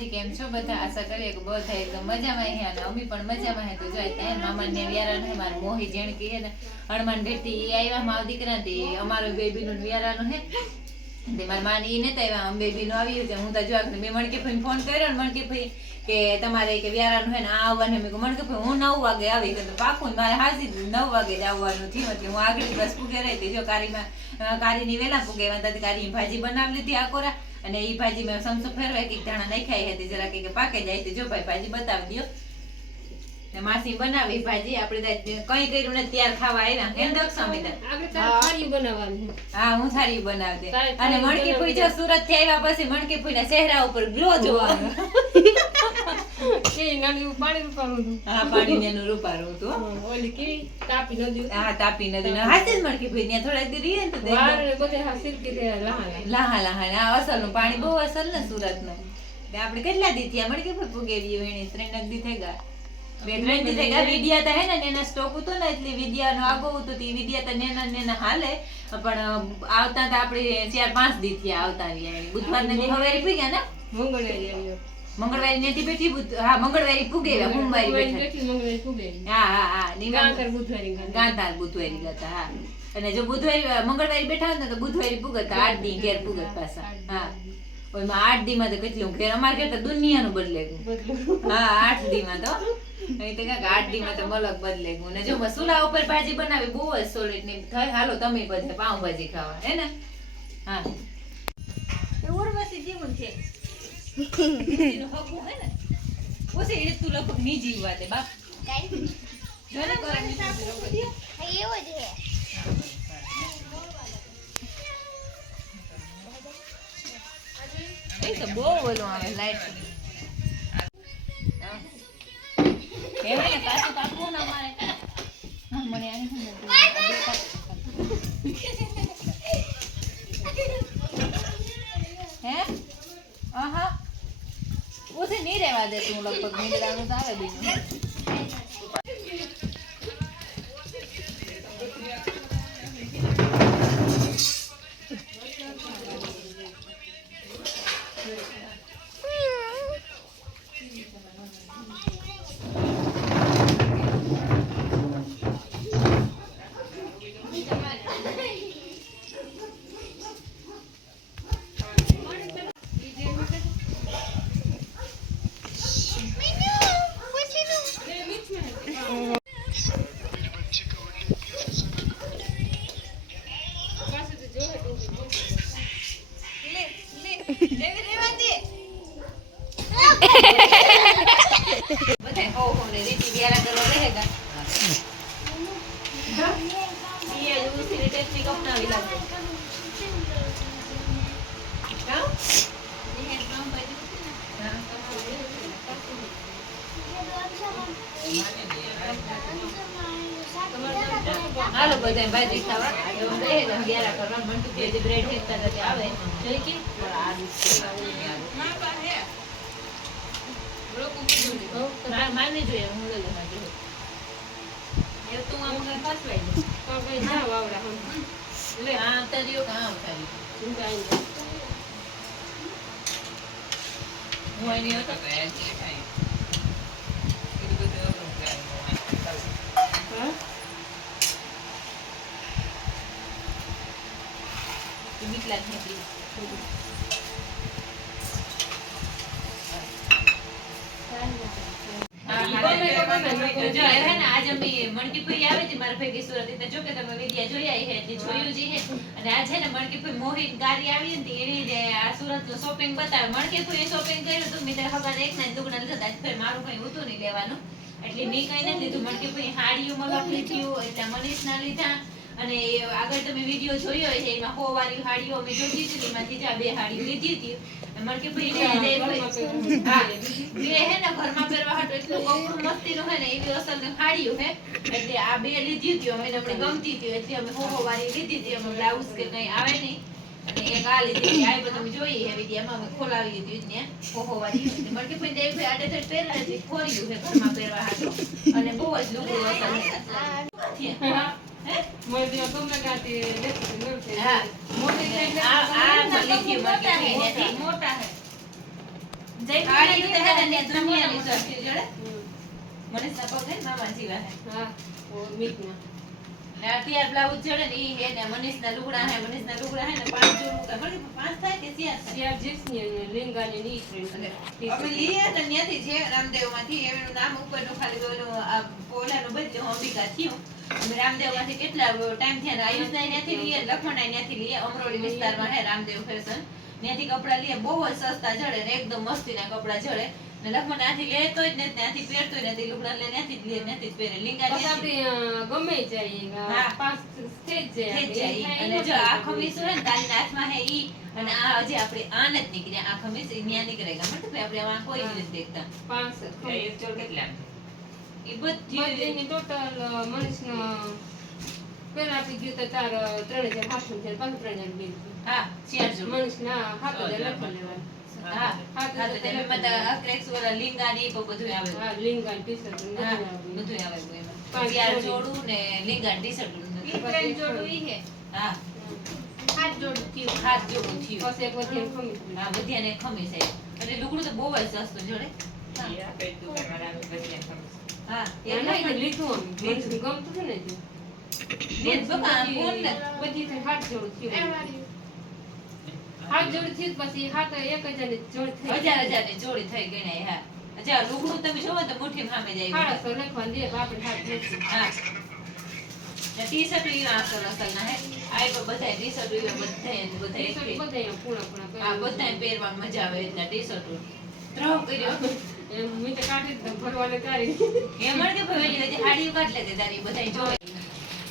માતાજી કેમ છો બધા? આશા કરીએ કે બધા એકદમ મજામાં હે અને અમે પણ મજામાં હે. તો જોઈ ત્યાં મામાને ને વ્યારા હે, મારા મોહી જેણકી હે ને, હનુમાન ભેટી એ આવ્યા માવ દીકરા તે અમારો બેબી નું વ્યારાનું હે. તે મારા માન ઈ નતા આવ્યા અમે બેબી નું આવ્યું છે. હું તો જોવા મેં મણકે ભાઈ ફોન કર્યો ને, મણકે ભાઈ કે તમારે કે વ્યારાનું હે ને આ આવવાનું. મેં કીધું ભાઈ, હું નવ વાગે આવી તો પાકું મારે હાજી નવ વાગે જ આવવાનું થયું. એટલે હું આગળ બસ પૂગે રહી. હતી જો કારીમાં કારીની વેલા પૂગે વાંધા કારી ભાજી બનાવી લીધી આકોરા. અને એ ભાજી મેં સમસો ફેરવાય કે ધાણા નાખ્યા હતી જરા કે પાકે જાય તો જો ભાઈ ભાજી બતાવી દ્યો. ને માસી બનાવી ભાજી. આપણે કઈ કર્યું ને ત્યાર ખાવા આવ્યા દક્ષ બનાવવાનું હા હું સારી બનાવતી. અને મણકી ફૂઈ જો સુરતથી આવ્યા પછી મણકી ફૂઈ ચહેરા ઉપર ગ્લો જોવાનો. પાણી બહુ અસલ ને સુરતનું આપડે કેટલા દી થયા મણકી ફૂઈ પુગેવી ત્રણ દી થઈ ગયા. બે ત્રણ દી હે ને એના સ્ટોક હતો ને એટલે વિડિયા આગો હતો તે વિડિયા તો નેના નેના હાલે. પણ આવતા તો આપણે ચાર પાંચ દી થયા આવતા રહ્યા બુધવાર ને દી પી ગયા ને? મંગળવારે મંગળવારે નેથી બેઠી હા મંગળવારે પુગે સોમવારે બેઠા. બેઠી, મંગળવારે ફૂગે. હા હા હા ની બુધવારે ગાંધાર. બુધવારી હા. અને જો બુધવારી મંગળવારે બેઠા હોત ને તો બુધવારી પુગત આઠ દી ઘેર પૂગત પાછા. હા. ઓયમાં આઠ દી માં તો કેટલું ઘેર અમારે ઘેર તો દુનિયાનું બદલે હા. આઠ દી માં તો. અહીં તે કાંઈક આઠમાં તો મલક બદલે. ગયું ને જો મસુલા ઉપર ભાજી બનાવી બહુ જ સોલિડની થાય. હાલો તમે બધે પાઉંભાજી ખાવા. હે ને? હા. એ ઉર્વશી જીવન છે. હગું હે ને? ઓછી એ તું લગભગની જીવવા દે બાપ. જો ને ગરમ એવો જ હે એ તો બહુ ઓલું આવે લાઈટ. હા, આહા. ઓછી નહીં રહેવા દે તું લગભગ તો આવે બીજું. ટ્રીક અપનાવી લાગે હાલો બધા ભાજી ખાવા ગ્યારા કરવા મંટુ બ્રેડ ખેંચતા હતા આવે. જોઈ કે? માને જોઈએ હું લઈ લઉં જોઈએ એ તું આમ કઈ ફસવાઈ જાય કાં કઈ જા વાવડા હમ. લે આ તરિયો કાં આવતા હું કાંઈ નહીં. હું એની હતો હા? બીકલા નથી જો હે અને મેં મારું કઈ હતું નહીં લેવાનું એટલે મેં કઈ નથી લીધું મણકીપુરી મનીષ ના લીધા અને આગળ તમે વીડિયો જોયો છે એમાં હો. વાળી હાડીઓ અમે જોઈ હતી એમાંથી બે હાડીઓ લીધી હતી મણકીપુરી બે હે. હાટુ મસ્તી નો હે ને એવી અસર ને ફાડ્યું હે. એટલે આ બે લીધી હતી અમે અમને ગમતી હતી એટલે અમે હો હો વાળી લીધી હતી અમે બ્લાઉઝ કે કઈ આવે નહીં. અને એક આ લીધી હતી આ બધું જોઈએ હે એમાં અમે ખોલાવી હતી ને હો હો વાળી એટલે મણકી ભાઈ દેવ ભાઈ આડે તો પહેરા હતી ખોર્યું હે ઘરમાં પહેરવા હાટુ. અને બહુ જ લુગડું અસલ હે. તમને કાંતી લેતી હા. થઈ આ આ લીધી મોટી મોટા હે. જય હે હાડીયું તો હે ને દુનિયા ની જોડે. હમ. સપોર્ટ પગ હે વાંચી વાહે હા ઓ મીઠના ને અત્યારે બ્લાઉઝ જોડે ને ઈ હે ને લુગડા હે લુગડા હે ને પાંચ જોડું પાંચ થાય કે ને અમે ને એનું નામ ખાલી ઓલું આ અંબિકા થયું. રામદેવ રામદેવમાંથી કેટલા ટાઈમ થયા આયુષ ત્યાંથી લઈએ લખમણા ત્યાંથી લઈએ. અમરોલી વિસ્તારમાં હે રામદેવ ફેશન. ત્યાંથી કપડા લઈએ. બહુ જ સસ્તા જડે ને એકદમ મસ્તીના કપડા જડે ને લખમણ ત્યાંથી લેતો જ ને ત્યાંથી પહેરતો જ નથી. લુગડા લે ત્યાંથી જ લે ત્યાંથી જ પહેરે. લીંગા આપણે ગમે જાય હા. પાંચ થઈ જાય ઈ. અને જો આ ખમીસ હોય ને તારી હાથમાં હે ઈ અને આ હજી આપણે આન જ નીકળ્યા આ ખમીસ ઈ ન્યા નીકળેગા મતલબ આપણે આમાં કોઈ નથી દેખતા. પાંચ ઈ બધી બધી ટોટલ મનુષ્યનો પેલા આપી ગયું તો તાર ત્રણ હજાર સાતસો છે પાંચ ત્રણ હજાર બિલ હા. સાત હજાર લખી લેવાનું હાથ. હાથ લુગડું તો બહુ જ સસ્તું જોડે. હા. લીધું ગમતું હતું ને. ને બકા કોણ ને બધી થઈ હાથ જોડું થયું. હાથ જોડું થયું પછી હાથ એક હજારની જોડ થઈ. હજાર હજારની જોડી થઈ ગઈ હા અચ્છા લુગડું તમે જોવો તો મુઠ્ઠી સામે જાય સાડા સો લખવાનું દે, આપણે હાથ જોડું. હા ટી-શર્ટ ઈ અસલ અસલ ના હે ટી-શર્ટ ઈ બધા પહેરીને. બધાય પહેરવામાં મજા આવે એટલે ટી-શર્ટ ત્રહ કર્યો એમ મેં તો કાઢી ભરવાને કાઢી. એ મણકે ભાઈ વેલી હતી હાડીઓ કાઢ લે તારી બધા આ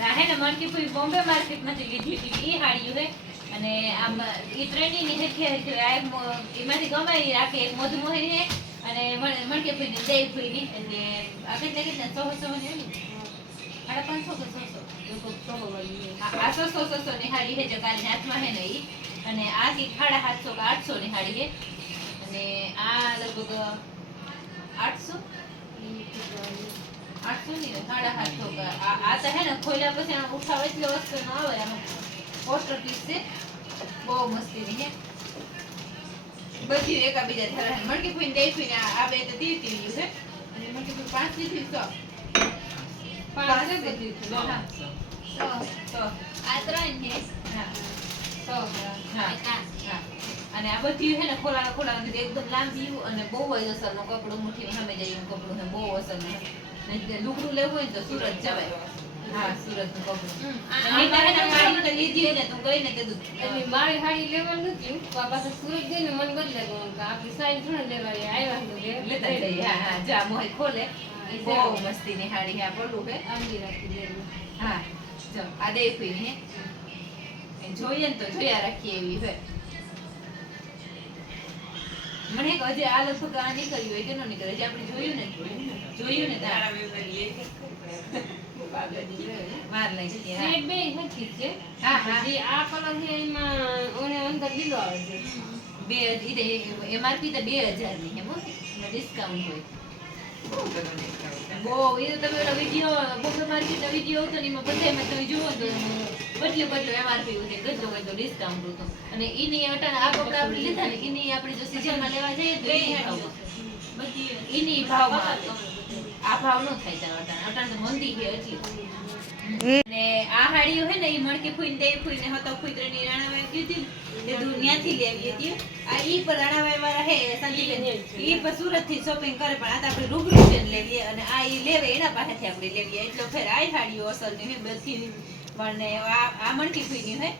હે ને મણકી કોઈ બોમ્બે માર્કેટમાંથી લીધી હતી એ હાડ્યું હે. અને આમ એ ત્રણેયની હેખે હેખે આ એમાંથી ગમે ઈ રાખે, એક મધુમોહરી હે. અને મણ- મણકે ભાઈ ને દેવ ભાઈ ની એટલે આ કેટલા કેટલા સો સો ને સાડા પાંચસો કે સો સો. આ સો સો સો સો નિહાળી હે જો કાલની હાથમાં હે ને ઈ. અને આ કી સાડા સાતસો કે આઠસો નિહાળી હે. અને આ લગભગ આઠસો? આઠસો સાડા આઠસો આ આ તો હે ને ખોલ્યા પછી આમ ઉઠાવે એટલે વસ્તુ ન આવે આમ પોસ્ટર પીસ છે. બહુ મસ્તીની હે. બધી એકાબીજા ધરાય મણકી ફૂઈને દઈ ફૂઈને આ આ બે તો તીર તીર્યું છે અને મણકી ફૂઈ પાંચ પાંચ જ. હા. આ ત્રણ છે. હા. સો હા. હા. અને આ બધી હે ને ખોલાણા ખોલાણા એકદમ લાંબી અને બહુ જ અસરનું કપડું મુઠ્ઠી સામે જાય એવું કપડું છે બહુ અસરનું ને લુગડું લેવું હોય તો સુરત જવાય. હા સુરતનું કપડું અને નહીંતર હે ને મારી તો લીધી હોય ને તું ગઈ ને તે એટલે મારે હાડી લેવાનું નથી પાછા સુરત જઈને મન બદલે આપણી સાઈઝ થોડી લેવાની આવ્યા લેતા જઈએ. હા હા જા મોહે ખોલે. બહુ મસ્તીની હાડી હા પડું હે. રાખી લેવું. હા જો આ દેખવી જોઈએ ને તો જોયા રાખીએ એવી હે. મને એક હજી આ લગભગ આ નીકળ્યું હોય કે ન નીકળે હજી આપણે જોયું ને? જોયું ને તાર વાર લાગી હા. બે હરખી છે હા, હા. જે આ કલર છે એમાં ઓને અંદર લીલો આવે છે. બે એમઆરપી તો બે હજારની હે. ડિસ્કાઉન્ટ હોય. બહુ એ તો તમે ઓલા વીડિયો બોમ્બે માર્કેટનો વીડિયો હતો ને એમાં બધાયમાં તમે જુઓ તો બદલું બદલું એમઆરપી કેટલું કેટલું ડિસ્કાઉન્ટ હતું. અને એની અટાણે આ કપડા આપણે લીધા ને એની આપણે જો સિઝનમાં લેવા જઈએ તો એની ભાવમાં આ ભાવ નો થાય તારા અટાણે. અટાણે તો મંદી છે એટલી અને આ હાડીઓ હે ને એ મણકી ફૂઈને દઈ ફૂઈને હતો ફૂઈત્રની રાણાવાએ કીધી ને તે દૂર ન્યાથી લેવી હતી. આ ઈ પર રાણાવાઈ વાળા હે સંજીવન ઈ પર સુરતથી શોપિંગ કરે પણ આ તો આપણે રૂબરૂ લેવીએ અને આ ઈ લેવે એના પાસેથી આપણે લેવીએ એટલો ફેર આ હાડીઓ અસલની બધી પણ આ મણકી ફૂઈની હે.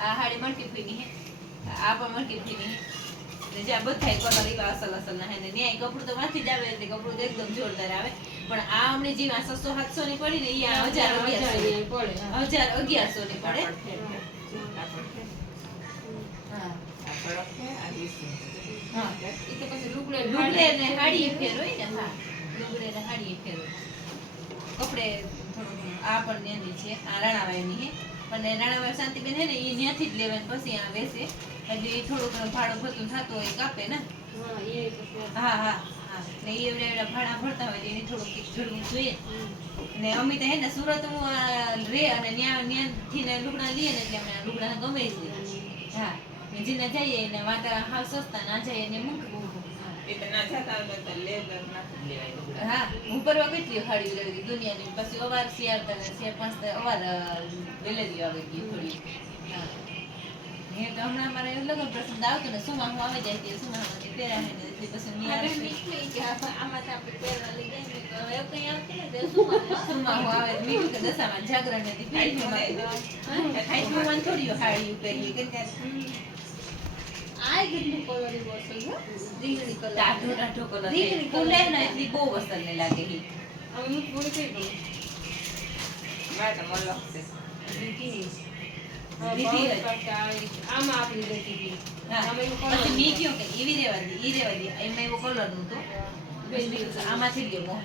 આ હાડી મણકી ફૂઈની હે. આ પણ મણકી ફૂઈની હે. જ્યાં બધાય કલર એવા અસલ અસલ ના હે ને ન્યાય કપડું તો માંથી જ આવે એટલે કપડું તો એકદમ જોરદાર આવે. પણ આ અમને જે આ સાતસો ની પડી ને ઈ હજાર અગિયારસો. ની. હજાર પડે. અગિયારસો ની પડે હા. હા તો પછી લુગડે લુગડે ને હાડીએ ફેર હોય ને હા. લુગડે ને હાડીએ ફેર હોય કપડે. આ પણ ત્યાંની છે આ રાણાવાયની હે અને રાણાવાય શાંતિબેન હે ને એ ત્યાંથી જ લેવાની પછી આ બેસે એટલે ઈ થોડું ઘણું ભાડું થતું હોય કાપે ને. હા હા ને એવડા એવડા ભાડા ભરતા હોય તો થોડુંક કંઈક જોઈએ. ને અમે તો હે ને સુરત હું રે અને ન્યા ન્યાથી ને લુગડા લઈએ ને એટલે અમને લુગડા ગમે છે. હા. ને જેને જઈએ ને વાતા હાવ સસ્તા ના જઈએ એને મૂકવું હા હું પરવા કેટલી હાડી લેવી દુનિયાની પછી અવાર શિયાળતા ને શિયાળ પાંચ તો અવાર વેલેરી આવે ગઈ થોડી. હા. તો હમણાં અમારે લગ્ન પ્રસંગ આવતો ને સુમા હું આવે જાય તે સુમા માંથી પહેરા હે ને તે પછી મેં આવે મીઠું કે આમાં તો આપણે પહેરવા લઈ જાય ને તો એવું કંઈ આવતી ને તો શું આવે? સુમા હું આવે મીઠું કે દશામાં જાગરણ હતી પહેરી ખાઈ હું? થોડી હાડી પહેરીએ કે ત્યાં આ ગીતનું હશે, હો. રીંગણી colour. ટાઢો ટાઢો કલર રીંગણી ફૂલે. ને એટલી બહુ વસલ ને લાગે ઈ હવે હું થોડી કઈ દઉં મારે તો આવી. આમાં. હા. કલર આમાંથી એ.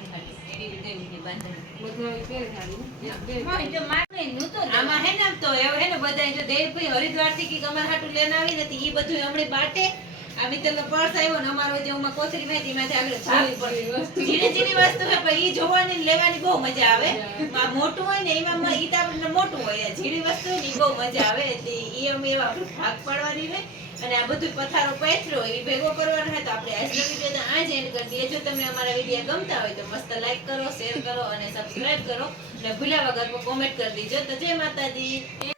આમાં ને તો હે ને બધા હરિદ્વારથી કે અમાર હાટું લેન આવી નથી ઈ બધું હમણાં બાટે. આ મિત્તરનો પર્સ આવ્યો ને અમારો જે ઉમાં કોથળી મેથી આગળ ભાગ પડે. ઝીણી ઝીણી વસ્તુ હે પણ ઈ જોવાની લેવાની બહુ મજા આવે. આ મોટું હોય ને એમાં ઈ તો આપણને મોટું હોય. ઝીણી વસ્તુ ને બહુ મજા આવે. એટલે ઈ અમે એવા ભાગ પાડવાની હોય. અને આ બધું પથારો પેથરો એ ભેગો કરવાનો હોય તો આપણે આજનો વીડિયો તો આ જ એન્ડ કરી દઈએ. જો તમને અમારા વીડિયો ગમતા હોય તો મસ્ત લાઈક કરો શેર કરો અને સબસ્ક્રાઇબ કરો. અને ભૂલ્યા વગર કોમેન્ટ કરી દીજો. તો જય માતાજી.